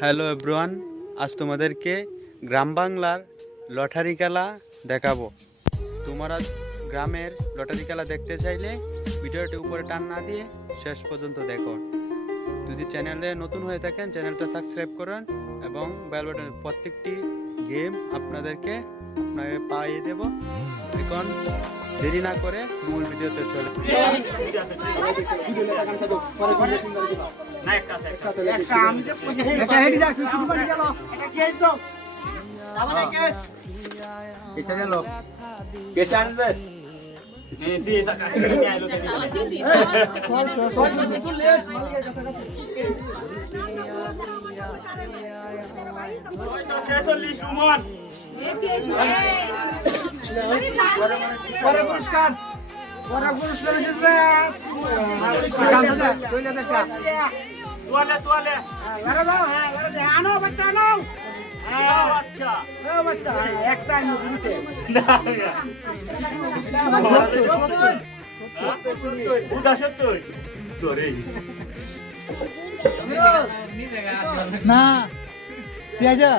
Hello everyone, আজ তোমাদেরকে গ্রাম বাংলার লটারি খেলা দেখাবো। তোমরা গ্রামের লটারি খেলা দেখতে চাইলে ভিডিওটি উপরে টান না দিয়ে শেষ পর্যন্ত দেখো। যদি চ্যানেলে নতুন হয়ে থাকেন চ্যানেলটা সাবস্ক্রাইব করুন এবং বেল বাটন, প্রত্যেকটি গেম আপনাকে পাইয়ে দেব। এখন দেরি না করে মূল ভিডিওতে চলে। না পেঁয়াজা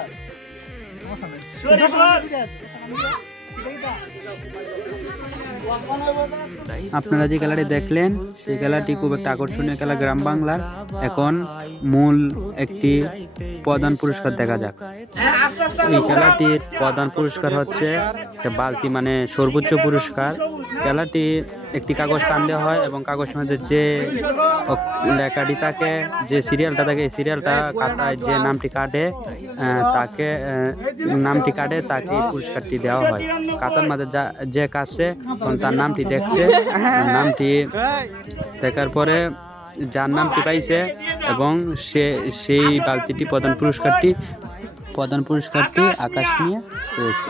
আপনারা যে খেলাটি দেখলেন সেই খেলাটি খুব একটা আকর্ষণীয় খেলা গ্রাম বাংলার। এখন মূল একটি প্রধান পুরস্কার দেখা যাক। এই খেলাটির প্রধান পুরস্কার হচ্ছে একটা বালতি, মানে সর্বোচ্চ পুরস্কার। খেলাটি একটি কাগজ টান দেওয়া হয় এবং কাগজের মধ্যে যে লেখাটি থাকে, যে সিরিয়ালটা থাকে, এই সিরিয়ালটা খাতায় যে নামটি কাটে তাকে পুরস্কারটি দেওয়া হয়। খাতার মাঝে যে কাছে তার নামটি দেখছে, নামটি দেখার পরে যার নামটি পাইছে এবং সেই বালতিটি প্রধান পুরস্কারটি আকাশ নিয়ে রয়েছে।